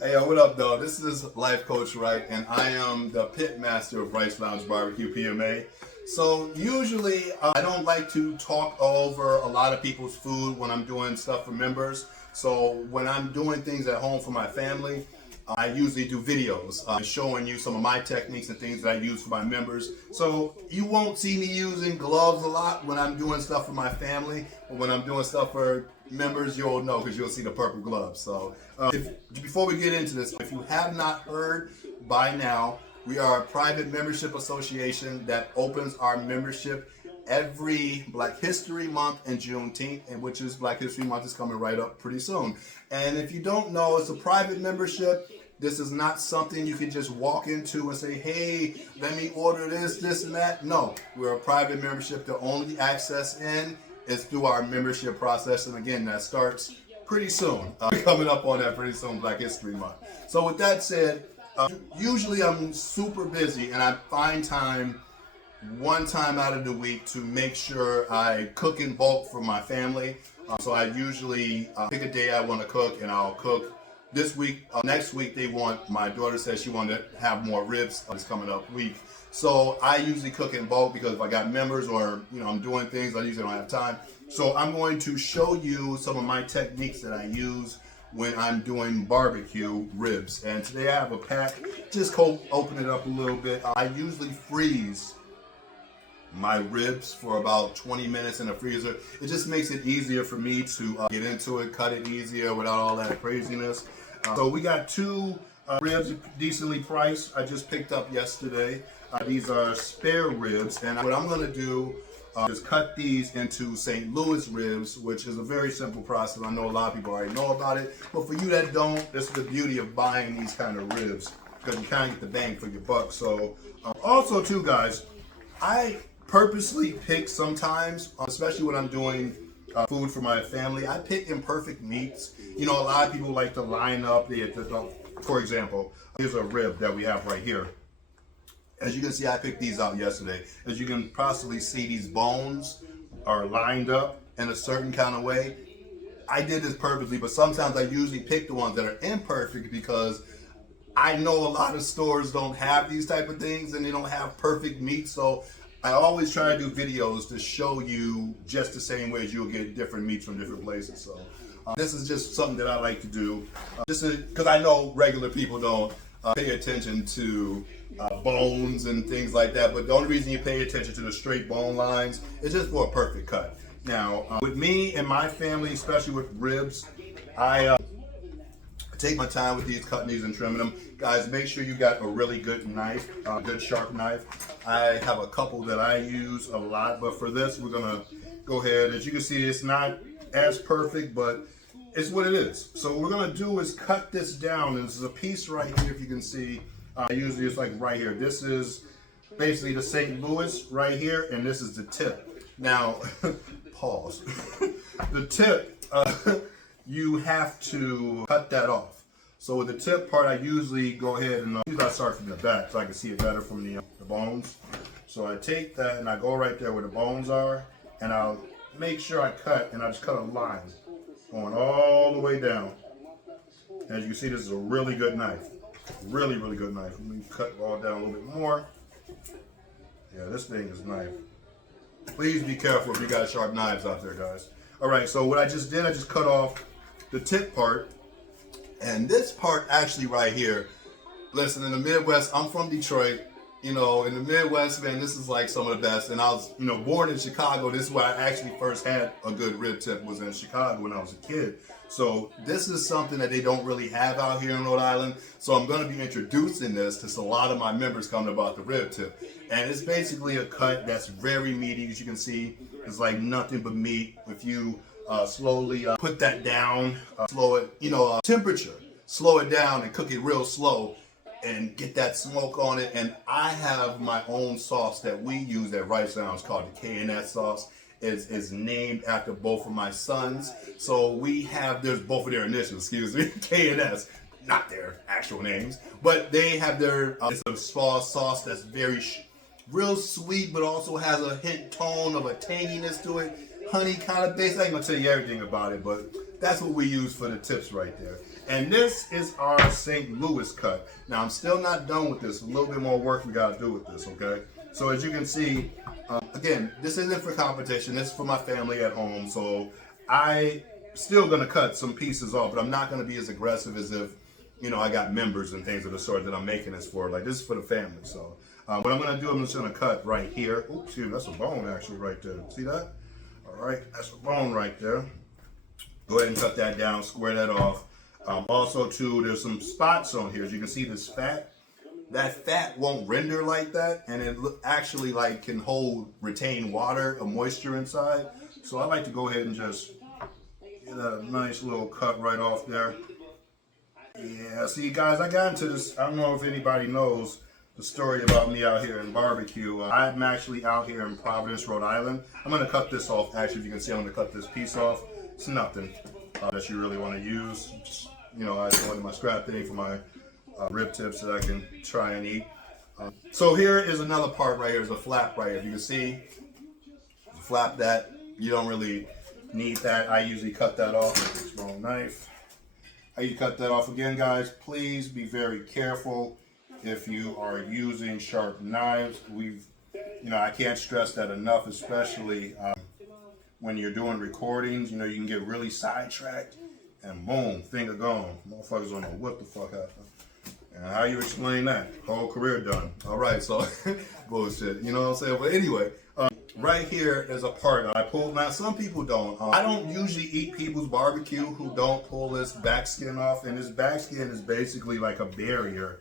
Hey, yo, what up, though? This is Life Coach Wright, and I am the pit master of Wright's Lounge Barbecue PMA. So usually I don't like to talk over a lot of people's food when I'm doing stuff for members. So when I'm doing things at home for my family, I usually do videos showing you some of my techniques and things that I use for my members. So you won't see me using gloves a lot when I'm doing stuff for my family, but when I'm doing stuff for members, you'll know because you'll see the purple gloves. So before we get into this, if you have not heard by now, we are a private membership association that opens our membership every Black History Month and Juneteenth, and which is Black History Month is coming right up pretty soon. And if you don't know, it's a private membership. This is not something you can just walk into and say, hey, let me order this, and that. No, we're a private membership. The only access in is through our membership process. And again, that starts pretty soon. Coming up on that pretty soon, Black History Month. So with that said, usually I'm super busy and I find time one time out of the week to make sure I cook in bulk for my family. So I usually pick a day I want to cook and I'll cook. This week, next week my daughter says she wanted to have more ribs this coming up week. So I usually cook in bulk because if I got members or I'm doing things, I usually don't have time. So I'm going to show you some of my techniques that I use when I'm doing barbecue ribs. And today I have a pack, just open it up a little bit. I usually freeze my ribs for about 20 minutes in the freezer. It just makes it easier for me to get into it, cut it easier without all that craziness. So we got two ribs decently priced. I just picked up yesterday. These are spare ribs, and what I'm gonna do is cut these into St. Louis ribs, which is a very simple process. I know a lot of people already know about it, but for you that don't, this is the beauty of buying these kind of ribs, because you kind of get the bang for your buck. So also too, guys, I purposely pick sometimes, especially when I'm doing food for my family, I pick imperfect meats. A lot of people like to line up for example, here's a rib that we have right here. As you can see, I picked these out yesterday. As you can possibly see, these bones are lined up in a certain kind of way. I did this purposely, but sometimes I usually pick the ones that are imperfect because I know a lot of stores don't have these type of things and they don't have perfect meat. So I always try to do videos to show you just the same way as you'll get different meats from different places. So this is just something that I like to do, just because I know regular people don't pay attention to bones and things like that. But the only reason you pay attention to the straight bone lines is just for a perfect cut. Now, with me and my family, especially with ribs, I take my time with these, cutting these and trimming them. Guys, make sure you got a really good knife, good sharp knife. I have a couple that I use a lot, but for this, we're gonna go ahead. As you can see, it's not as perfect, but it's what it is. So what we're gonna do is cut this down. This is a piece right here, if you can see. Usually it's like right here. This is basically the St. Louis right here, and this is the tip. Now, pause. The tip, you have to cut that off. So with the tip part, I usually go ahead and usually I start from the back so I can see it better from the bones. So I take that and I go right there where the bones are, and I'll make sure I cut, and I just cut a line going all the way down. As you can see, this is a really good knife. Really, really good knife. Let me cut all down a little bit more. Yeah, this thing is knife. Please be careful if you got sharp knives out there, guys. All right, so what I just did, I just cut off the tip part. And this part actually right here, listen, in the Midwest, I'm from Detroit. In the Midwest, man, this is like some of the best. And I was, born in Chicago. This is where I actually first had a good rib tip, was in Chicago when I was a kid. So this is something that they don't really have out here in Rhode Island. So I'm going to be introducing this to a lot of my members coming about the rib tip. And it's basically a cut that's very meaty. As you can see, it's like nothing but meat. If you slowly put that down, slow it, temperature, slow it down and cook it real slow and get that smoke on it. And I have my own sauce that we use at Wright's Lounge called the K&S sauce. Is named after both of my sons. So there's both of their initials, K&S, not their actual names, but they have it's a sauce that's very real sweet, but also has a hint tone of a tanginess to it, honey kind of base. I ain't gonna tell you everything about it, but that's what we use for the tips right there. And this is our St. Louis cut. Now, I'm still not done with this. A little bit more work we got to do with this, okay? So as you can see, again, this isn't for competition. This is for my family at home. So I still going to cut some pieces off, but I'm not going to be as aggressive as if, you know, I got members and things of the sort that I'm making this for. Like, this is for the family. So what I'm going to do, I'm just going to cut right here. Oops, excuse me, that's a bone actually right there. See that? All right, that's a bone right there. Go ahead and cut that down, square that off. Also, too, there's some spots on here. As you can see, this fat, that fat won't render like that, and it actually like can retain water or moisture inside. So I like to go ahead and just get a nice little cut right off there. Yeah, see, guys, I got into this. I don't know if anybody knows the story about me out here in barbecue. I'm actually out here in Providence, Rhode Island. I'm going to cut this off. Actually, if you can see, I'm going to cut this piece off. It's nothing that you really want to use. Just, you know, I just wanted my scrap thing for my rib tips that I can try and eat. So here is another part right here. There's a flap right here. If you can see, flap that. You don't really need that. I usually cut that off with this wrong knife. How you cut that off again, guys? Please be very careful if you are using sharp knives. You know, I can't stress that enough, especially when you're doing recordings. You know, you can get really sidetracked and boom, finger gone. Motherfuckers don't know what the fuck happened. And how you explain that? Whole career done. All right, so bullshit. You know what I'm saying? But anyway, right here is a part I pulled. Now, some people don't. I don't usually eat people's barbecue who don't pull this back skin off. And this back skin is basically like a barrier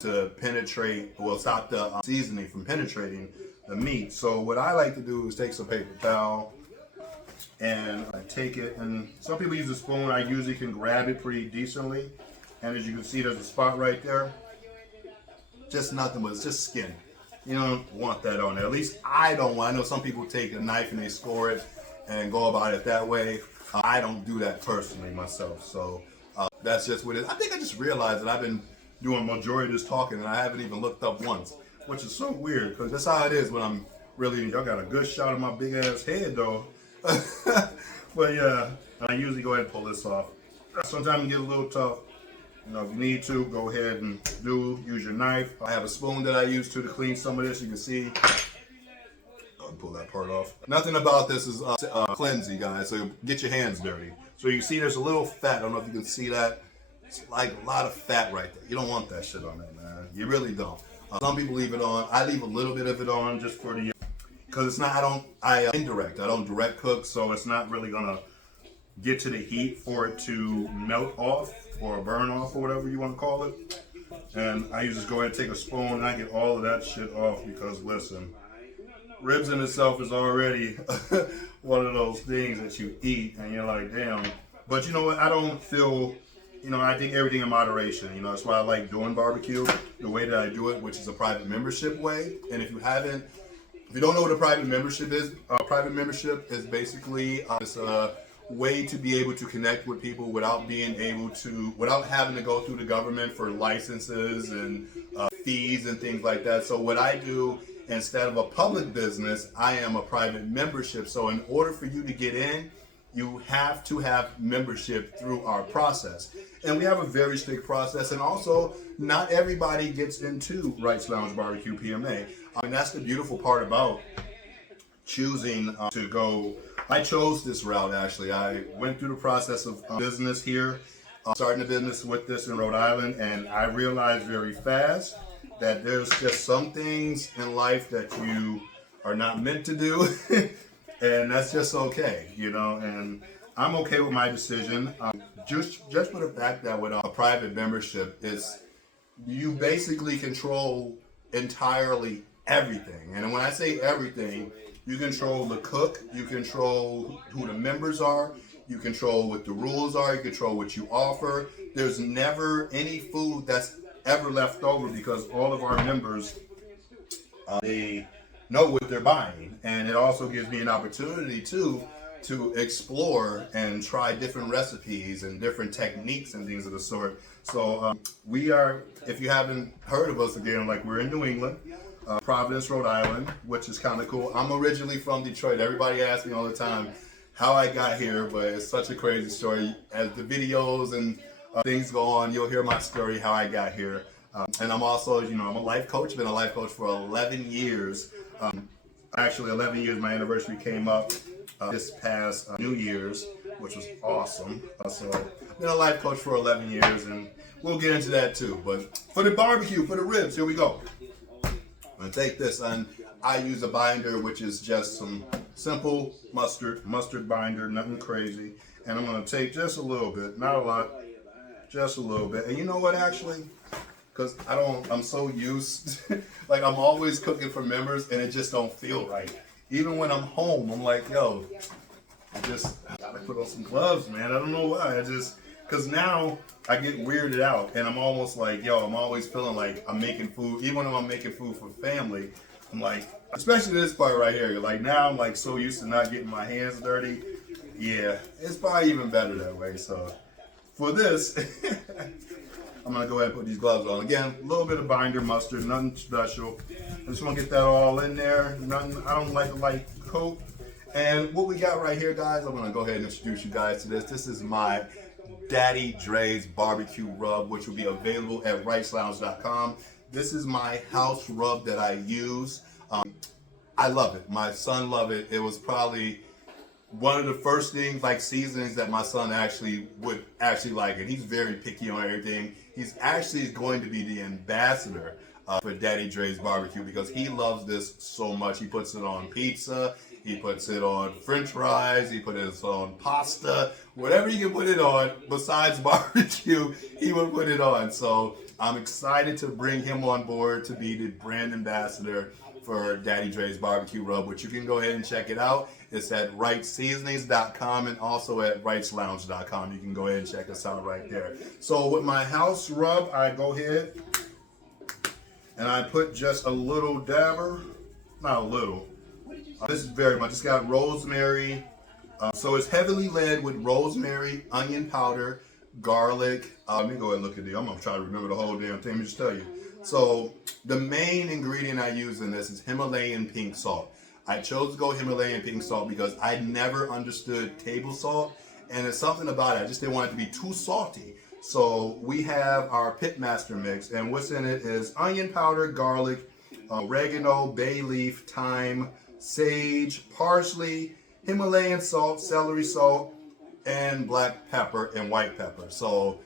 to penetrate, well, stop the seasoning from penetrating the meat. So what I like to do is take some paper towel and I take it, and some people use a spoon. I usually can grab it pretty decently. And as you can see, there's a spot right there. Just nothing, but it's just skin. You don't want that on there. At least I don't want. I know some people take a knife and they score it and go about it that way. I don't do that personally myself. So that's just what it is. I think I just realized that I've been doing majority of this talking and I haven't even looked up once, which is so weird because that's how it is when I'm really, y'all got a good shot of my big ass head though. But yeah, I usually go ahead and pull this off. Sometimes it gets a little tough. You know, if you need to, go ahead and use your knife. I have a spoon that I use to clean some of this. You can see. I'll pull that part off. Nothing about this is cleansing, guys. So get your hands dirty. So you see, there's a little fat. I don't know if you can see that. It's like a lot of fat right there. You don't want that shit on there, man. You really don't. Some people leave it on. I leave a little bit of it on just for the, because it's not. I indirect. I don't direct cook, so it's not really gonna get to the heat for it to melt off or burn off or whatever you want to call it. And I usually just go ahead and take a spoon and I get all of that shit off because listen, ribs in itself is already one of those things that you eat and you're like, damn. But you know what? I don't feel, you know, I think everything in moderation. You know, that's why I like doing barbecue the way that I do it, which is a private membership way. And if you don't know what a private membership is basically it's a way to be able to connect with people without having to go through the government for licenses and fees and things like that. So what I do, instead of a public business, I am a private membership. So in order for you to get in, you have to have membership through our process. And we have a very strict process. And also, not everybody gets into Wright's Lounge Barbecue PMA. And that's the beautiful part about choosing to go. I chose this route, actually. I went through the process of business here, starting a business with this in Rhode Island, and I realized very fast that there's just some things in life that you are not meant to do, and that's just okay, you know, and I'm okay with my decision. Just for the fact that with a private membership, you basically control entirely everything. And when I say everything, you control the cook, you control who the members are, you control what the rules are, you control what you offer. There's never any food that's ever left over because all of our members, they know what they're buying. And it also gives me an opportunity to explore and try different recipes and different techniques and things of the sort. So we are, if you haven't heard of us again, like we're in New England, Providence, Rhode Island, which is kind of cool. I'm originally from Detroit. Everybody asks me all the time how I got here, but it's such a crazy story. As the videos and things go on. You'll hear my story, how I got here. And I'm also, I'm a life coach. Been a life coach for 11 years. Actually, 11 years. My anniversary came up this past New Year's, which was awesome. So, been a life coach for 11 years, and we'll get into that too. But for the barbecue, for the ribs, here we go. I'm gonna take this, and I use a binder, which is just some simple mustard binder, nothing crazy. And I'm gonna take just a little bit, not a lot, just a little bit. And you know what, actually? Because I'm so used, like I'm always cooking for members and it just don't feel right. Even when I'm home, I'm like, yo, I gotta put on some gloves, man. I don't know why, because now I get weirded out and I'm almost like, yo, I'm always feeling like I'm making food. Even when I'm making food for family, I'm like, especially this part right here, like now I'm like so used to not getting my hands dirty. Yeah, it's probably even better that way. So for this, I'm gonna go ahead and put these gloves on. Again, a little bit of binder mustard, nothing special. I just wanna get that all in there. Nothing, I don't like a light coat. And what we got right here, guys, I'm gonna go ahead and introduce you guys to this. This is my Daddy Dre's barbecue rub, which will be available at wrightslounge.com. This is my house rub that I use. I love it. My son loved it. It was probably one of the first things, like seasonings, that my son would like it. He's very picky on everything. He's actually going to be the ambassador for Daddy Dre's barbecue because he loves this so much. He puts it on pizza, he puts it on French fries, he puts it on pasta, whatever he can put it on besides barbecue, he would put it on. So I'm excited to bring him on board to be the brand ambassador for Daddy Dre's barbecue rub, which you can go ahead and check it out. It's at wrightseasonings.com and also at wrightslounge.com. You can go ahead and check us out right there. So with my house rub, I go ahead and I put just a little dabber, not a little. This is very much, it's got rosemary. So it's heavily led with rosemary, onion powder, garlic. Let me go ahead and look at these. I'm gonna try to remember the whole damn thing. Let me just tell you. So the main ingredient I use in this is Himalayan pink salt. I chose to go Himalayan pink salt because I never understood table salt, and there's something about it. I just didn't want it to be too salty. So we have our Pitmaster mix, and what's in it is onion powder, garlic, oregano, bay leaf, thyme, sage, parsley, Himalayan salt, celery salt, and black pepper and white pepper. So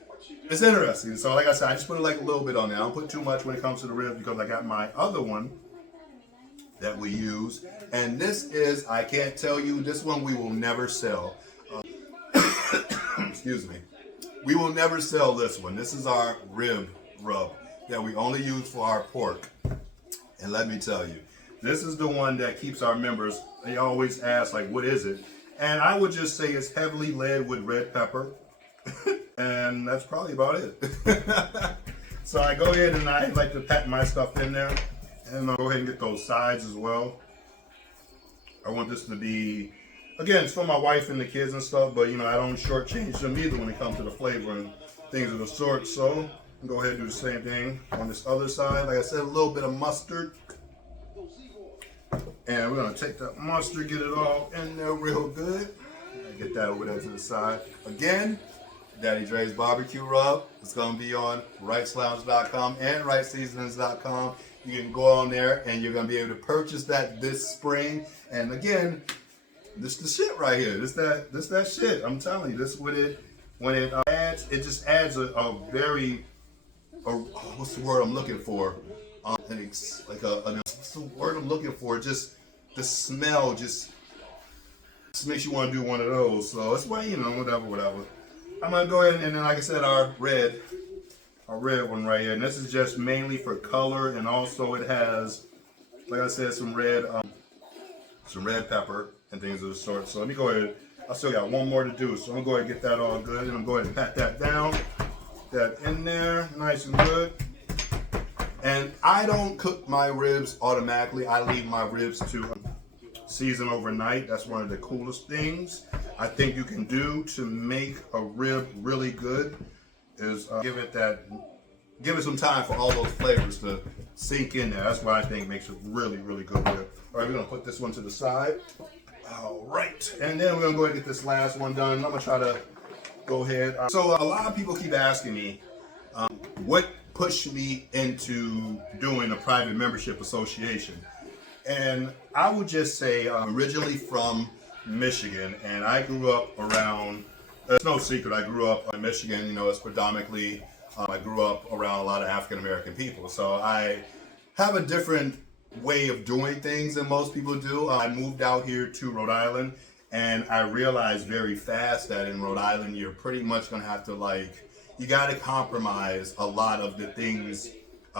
it's interesting. So like I said, I just put like a little bit on there. I don't put too much when it comes to the ribs because I got my other one that we use. And this is, I can't tell you, this one we will never sell. Excuse me. We will never sell this one. This is our rib rub that we only use for our pork. And let me tell you, this is the one that keeps our members, they always ask like, what is it? And I would just say it's heavily led with red pepper. And that's probably about it. So I go ahead and I like to pack my stuff in there. And I'll go ahead and get those sides as well. I want this to be, again, it's for my wife and the kids and stuff, but I don't shortchange them either when it comes to the flavor and things of the sort. So I'll go ahead and do the same thing on this other side. Like I said, a little bit of mustard. And we're gonna take that mustard, get it all in there real good. Get that over there to the side. Again, Daddy Dre's barbecue rub. It's gonna be on wrightslounge.com and wrightseasonings.com. You can go on there and you're gonna be able to purchase that this spring. And again, this the shit right here. This that shit. I'm telling you, this what it when it adds. It just adds a very what's the word I'm looking for? And it's like what's the word I'm looking for? Just the smell just makes you want to do one of those. So that's why whatever. I'm gonna go ahead and then, like I said, our red one right here, and this is just mainly for color, and also it has, like I said, some red pepper and things of the sort. So let me go ahead. I still got one more to do, so I'm gonna go ahead and get that all good, and I'm going to go ahead and pat that down, that in there, nice and good. And I don't cook my ribs automatically. I leave my ribs to season overnight. That's one of the coolest things I think you can do to make a rib really good is give it some time for all those flavors to sink in there. That's what I think makes a really, really good rib. All right, we're gonna put this one to the side. All right, and then we're gonna go ahead and get this last one done. I'm gonna try to go ahead. So a lot of people keep asking me, what pushed me into doing a private membership association? And I would just say, I'm originally from Michigan, and I grew up around, it's no secret, I grew up in Michigan, you know, it's predominantly, I grew up around a lot of African American people. So I have a different way of doing things than most people do. I moved out here to Rhode Island, and I realized very fast that in Rhode Island, you're pretty much gonna have to you gotta compromise a lot of the things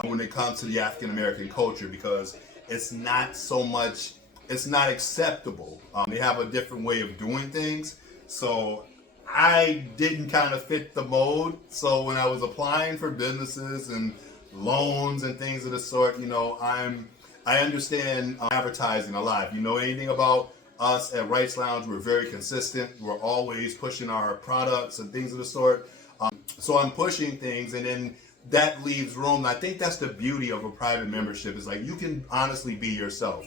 when it comes to the African American culture, because it's not so much, it's not acceptable. They have a different way of doing things. So I didn't kind of fit the mold. So when I was applying for businesses and loans and things of the sort, you know, I understand advertising a lot. If you know anything about us at Wright's Lounge, we're very consistent. We're always pushing our products and things of the sort. So I'm pushing things, and then that leaves room. I think that's the beauty of a private membership, is like you can honestly be yourself.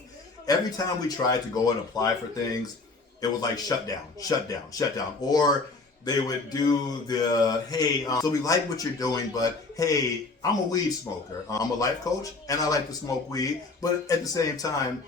Every time we tried to go and apply for things, it was like shut down, shut down, shut down. Or they would do the, hey, so we like what you're doing, but hey, I'm a weed smoker. I'm a life coach, and I like to smoke weed. But at the same time,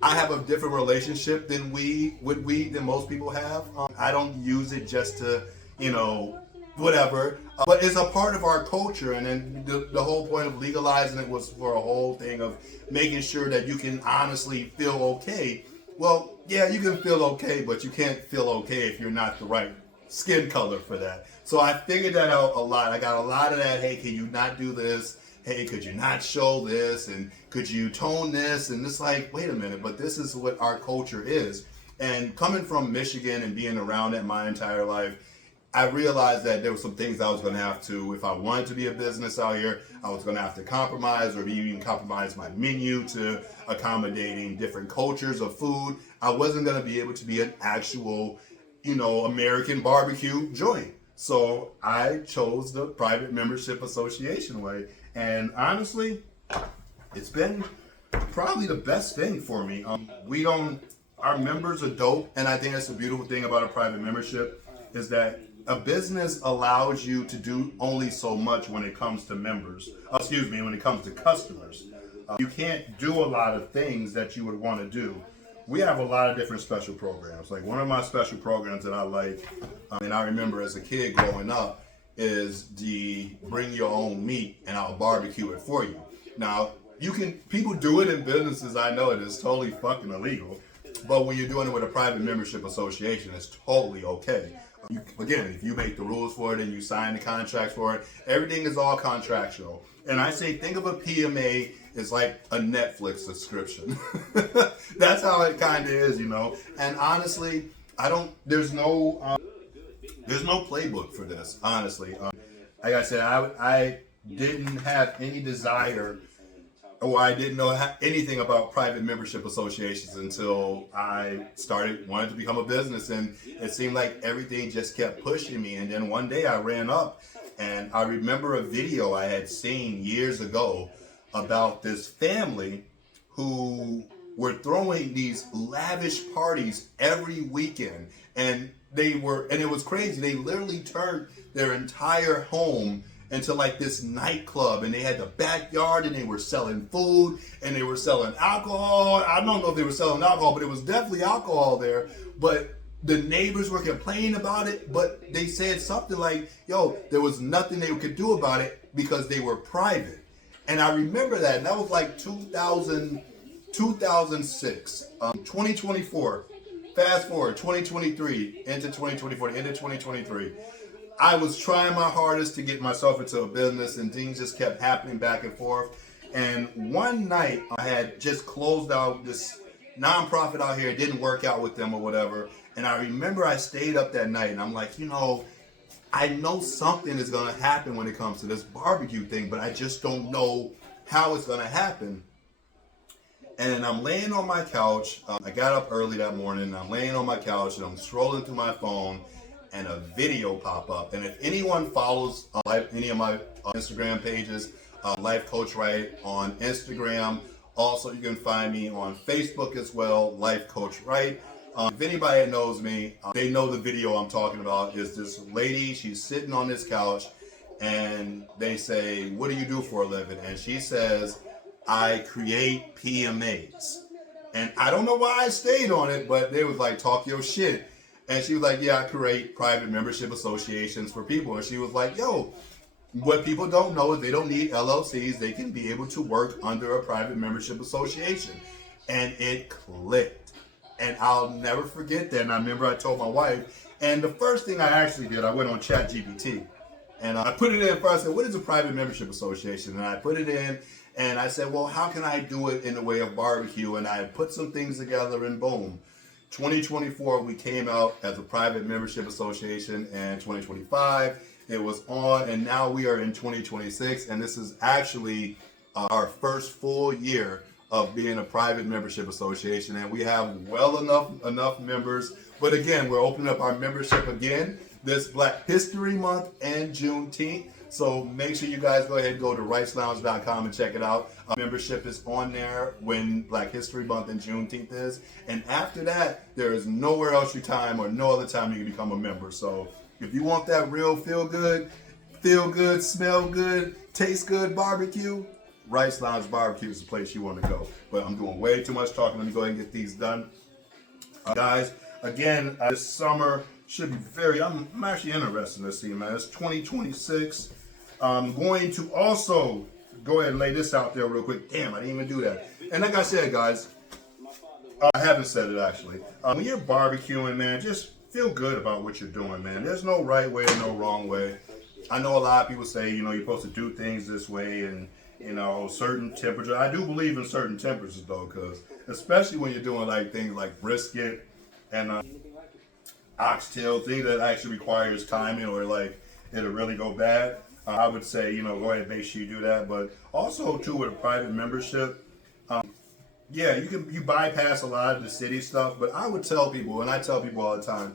I have a different relationship with weed than most people have. I don't use it just to, you know, whatever, but it's a part of our culture. And then the whole point of legalizing it was for a whole thing of making sure that you can honestly feel okay. Well, yeah, you can feel okay, but you can't feel okay if you're not the right skin color for that. So I figured that out a lot. I got a lot of that, hey, can you not do this? Hey, could you not show this? And could you tone this? And it's like, wait a minute, but this is what our culture is. And coming from Michigan and being around it my entire life, I realized that there were some things I was going to have to, if I wanted to be a business out here, I was going to have to compromise, or even compromise my menu to accommodating different cultures of food. I wasn't going to be able to be an actual, you know, American barbecue joint. So I chose the private membership association way. And honestly, it's been probably the best thing for me. Our members are dope. And I think that's the beautiful thing about a private membership, is that a business allows you to do only so much when it comes to members. When it comes to customers. You can't do a lot of things that you would want to do. We have a lot of different special programs. Like one of my special programs that I like, and I remember as a kid growing up, is the bring your own meat and I'll barbecue it for you. Now, people do it in businesses, I know it is totally fucking illegal, but when you're doing it with a private membership association, it's totally okay. Again, if you make the rules for it and you sign the contracts for it, everything is all contractual. And I say, think of a PMA as like a Netflix subscription. That's how it kind of is, you know. And honestly, there's no playbook for this, honestly. Like I said, I didn't have any desire, or I didn't know anything about private membership associations until I wanted to become a business, and it seemed like everything just kept pushing me. And then one day I ran up, and I remember a video I had seen years ago about this family who were throwing these lavish parties every weekend, and it was crazy. They literally turned their entire home into like this nightclub, and they had the backyard, and they were selling food, and they were selling alcohol. I don't know if they were selling alcohol, but it was definitely alcohol there. But the neighbors were complaining about it, but they said something like, yo, there was nothing they could do about it because they were private. And I remember that, and that was like 2006, 2024, fast forward, 2023, into 2024, into 2023. I was trying my hardest to get myself into a business, and things just kept happening back and forth. And one night I had just closed out this nonprofit out here. It didn't work out with them or whatever. And I remember I stayed up that night, and I'm like, you know, I know something is going to happen when it comes to this barbecue thing, but I just don't know how it's going to happen. And I'm laying on my couch. I got up early that morning, and I'm laying on my couch, and I'm scrolling through my phone, and a video pop up. And if anyone follows any of my Instagram pages, Life Coach Wright on Instagram. Also, you can find me on Facebook as well, Life Coach Wright. If anybody that knows me, they know the video I'm talking about. Is this lady, she's sitting on this couch, and they say, what do you do for a living? And she says, I create PMAs. And I don't know why I stayed on it, but they was like, talk your shit. And she was like, yeah, I create private membership associations for people. And she was like, yo, what people don't know is they don't need LLCs. They can be able to work under a private membership association. And it clicked. And I'll never forget that. And I remember I told my wife, and the first thing I actually did, I went on ChatGPT. And I put it in first. I said, what is a private membership association? And I put it in, and I said, well, how can I do it in the way of barbecue? And I put some things together, and boom. 2024, we came out as a private membership association, and 2025, it was on, and now we are in 2026, and this is actually our first full year of being a private membership association, and we have well enough members. But again, we're opening up our membership again this Black History Month and Juneteenth. So make sure you guys go ahead and go to wrightslounge.com and check it out. Membership is on there when Black History Month and Juneteenth is. And after that, there is nowhere else your time or no other time you can become a member. So if you want that real feel good, smell good, taste good barbecue, Wright's Lounge Barbecue is the place you want to go. But I'm doing way too much talking. Let me go ahead and get these done. Guys, again, this summer should be I'm actually interested in this thing, man. It's 2026. I'm going to also go ahead and lay this out there real quick. Damn, I didn't even do that. And like I said, guys, I haven't said it actually. When you're barbecuing, man, just feel good about what you're doing, man. There's no right way or no wrong way. I know a lot of people say, you're supposed to do things this way and, certain temperature. I do believe in certain temperatures though, because especially when you're doing like things like brisket and oxtail, things that actually requires timing or like it'll really go bad. I would say, go ahead and make sure you do that. But also too with a private membership, yeah, you bypass a lot of the city stuff. But I would tell people, and I tell people all the time,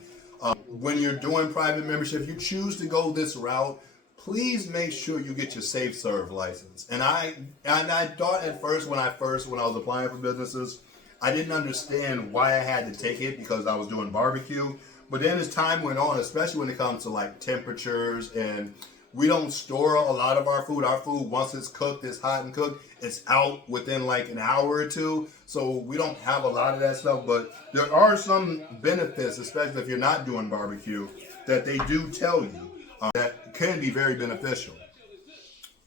when you're doing private membership, you choose to go this route, please make sure you get your safe serve license. And I thought at first when I was applying for businesses, I didn't understand why I had to take it because I was doing barbecue. But then as time went on, especially when it comes to like temperatures, and we don't store a lot of our food. Our food, once it's cooked, it's hot and cooked, it's out within like an hour or two. So we don't have a lot of that stuff. But there are some benefits, especially if you're not doing barbecue, that they do tell you that can be very beneficial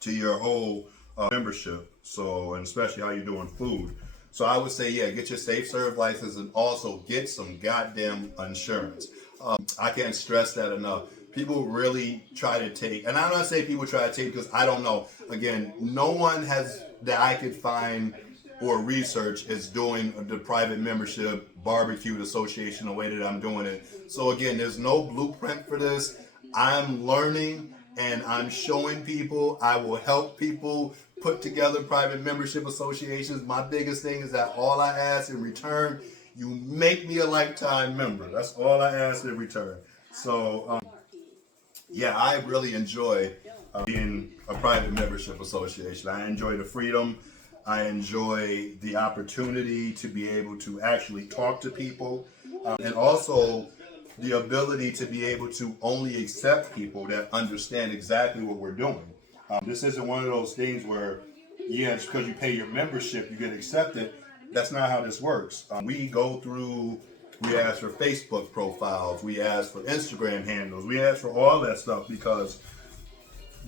to your whole membership. So, and especially how you're doing food. So I would say, yeah, get your safe serve license and also get some goddamn insurance. I can't stress that enough. People really try to take, and I'm not saying people try to take because I don't know. Again, no one has that I could find or research is doing the private membership barbecue association the way that I'm doing it. So again, there's no blueprint for this. I'm learning and I'm showing people. I will help people put together private membership associations. My biggest thing is that all I ask in return, you make me a lifetime member. That's all I ask in return. So, yeah, I really enjoy being a private membership association. I enjoy the freedom. I enjoy the opportunity to be able to actually talk to people, and also the ability to be able to only accept people that understand exactly what we're doing. This isn't one of those things where, yeah, just because you pay your membership, you get accepted. That's not how this works. We ask for Facebook profiles, we ask for Instagram handles, we ask for all that stuff because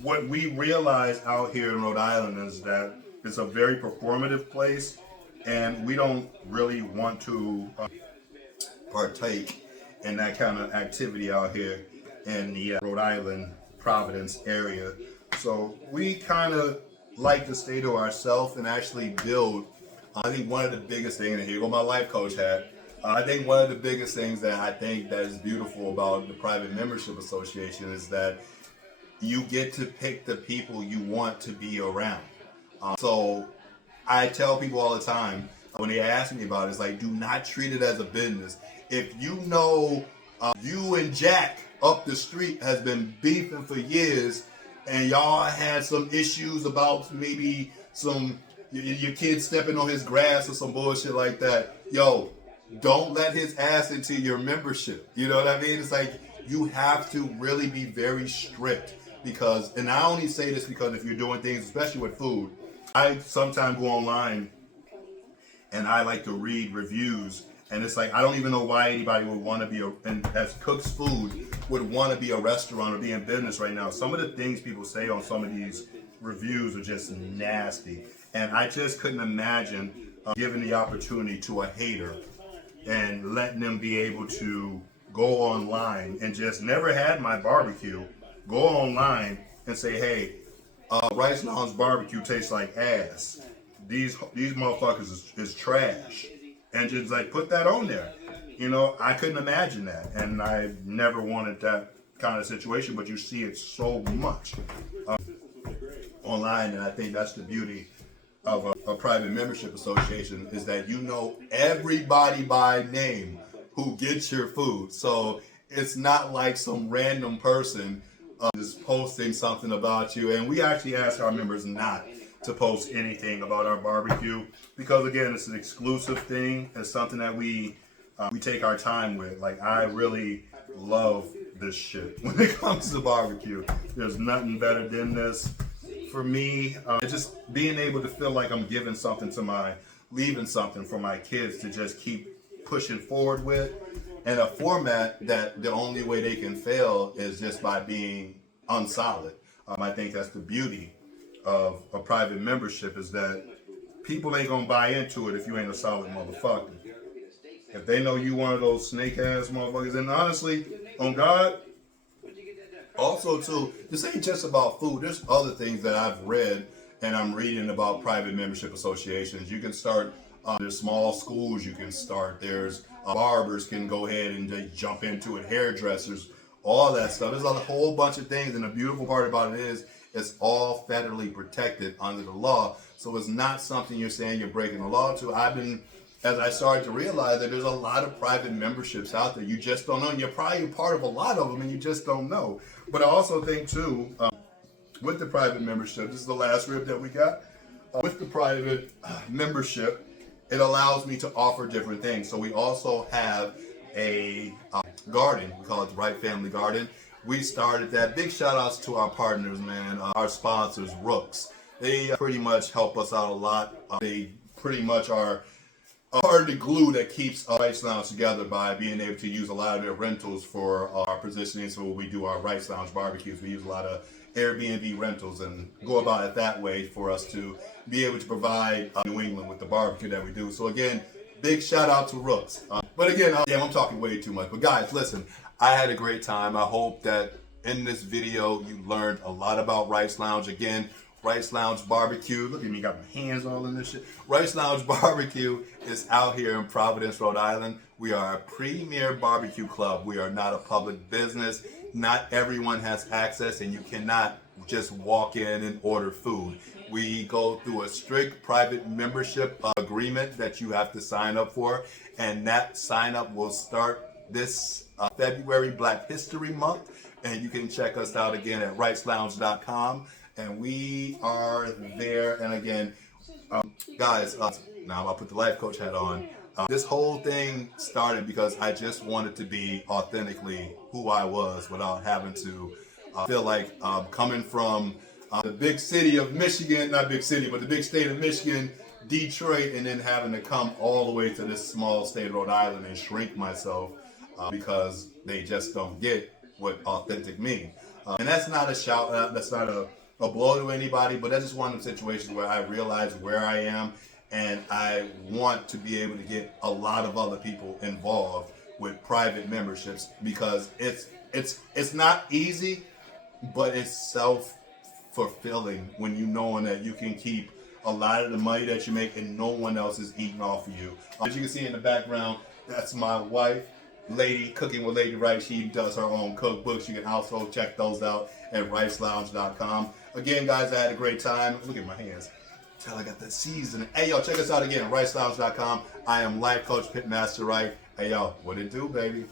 what we realize out here in Rhode Island is that it's a very performative place and we don't really want to partake in that kind of activity out here in the Rhode Island, Providence area. So we kind of like to stay to ourselves and actually build. I think one of the biggest things, and here go my life coach hat, I think one of the biggest things that I think that is beautiful about the private membership association is that you get to pick the people you want to be around. So I tell people all the time when they ask me about it, it's like, do not treat it as a business. If you know you and Jack up the street has been beefing for years and y'all had some issues about maybe your kid stepping on his grass or some bullshit like that, yo, don't let his ass into your membership. You know what I mean? It's like you have to really be very strict because, and I only say this because if you're doing things, especially with food, I sometimes go online and I like to read reviews, and it's like I don't even know why anybody would want to be and as cooks food would want to be a restaurant or be in business right now. Some of the things people say on some of these reviews are just nasty, and I just couldn't imagine giving the opportunity to a hater and letting them be able to go online and just never had my barbecue, go online and say, hey, Rice Lounge barbecue tastes like ass. These motherfuckers is trash, and just like put that on there. You know, I couldn't imagine that, and I never wanted that kind of situation. But you see it so much online, and I think that's the beauty of a private membership association is that you know everybody by name who gets your food. So it's not like some random person is posting something about you. And we actually ask our members not to post anything about our barbecue because again, it's an exclusive thing. It's something that we take our time with. Like I really love this shit when it comes to barbecue. There's nothing better than this. For me, it's just being able to feel like I'm giving something to leaving something for my kids to just keep pushing forward with. And a format that the only way they can fail is just by being unsolid. I think that's the beauty of a private membership is that people ain't gonna buy into it if you ain't a solid motherfucker. If they know you one of those snake ass motherfuckers, and honestly, on God, also too, this ain't just about food. There's other things that I've read and I'm reading about private membership associations. You can start, there's small schools you can start. There's barbers can go ahead and just jump into it, hairdressers, all that stuff. There's a whole bunch of things, and the beautiful part about it is it's all federally protected under the law. So it's not something you're saying you're breaking the law to. As I started to realize that there's a lot of private memberships out there. You just don't know. And you're probably a part of a lot of them and you just don't know. But I also think too, with the private membership, this is the last rib that we got. With the private membership, it allows me to offer different things. So we also have a garden. We call it the Wright Family Garden. We started that. Big shout outs to our partners, man. Our sponsors, Rooks. They pretty much help us out a lot. They pretty much are part of the glue that keeps Rice Lounge together by being able to use a lot of their rentals for our positioning. So when we do our Rice Lounge barbecues, we use a lot of Airbnb rentals and go about it that way for us to be able to provide New England with the barbecue that we do. So again, big shout out to Rooks. But again, I'm talking way too much. But guys, listen, I had a great time. I hope that in this video you learned a lot about Rice Lounge. Again, Rice Lounge Barbecue. Look at me, got my hands all in this shit. Rice Lounge Barbecue is out here in Providence, Rhode Island. We are a premier barbecue club. We are not a public business. Not everyone has access, and you cannot just walk in and order food. We go through a strict private membership agreement that you have to sign up for, and that sign up will start this February, Black History Month, and you can check us out again at ricelounge.com. And we are there. And again, guys, now I'll put the life coach hat on. This whole thing started because I just wanted to be authentically who I was without having to feel like coming from the big city of Michigan, not big city, but the big state of Michigan, Detroit, and then having to come all the way to this small state of Rhode Island and shrink myself because they just don't get what authentic means. And that's not a shout, that's not a blow to anybody, but that's just one of the situations where I realize where I am, and I want to be able to get a lot of other people involved with private memberships because it's not easy, but it's self-fulfilling when you knowing that you can keep a lot of the money that you make and no one else is eating off of you. As you can see in the background, that's my wife, Lady Cooking with Lady Wright. She does her own cookbooks. You can also check those out at ricelounge.com. Again, guys, I had a great time. Look at my hands. Tell I got that seasoning. Hey, yo, check us out again at ricelounge.com. I am Life Coach Pitmaster Wright. Hey, yo, what it do, baby?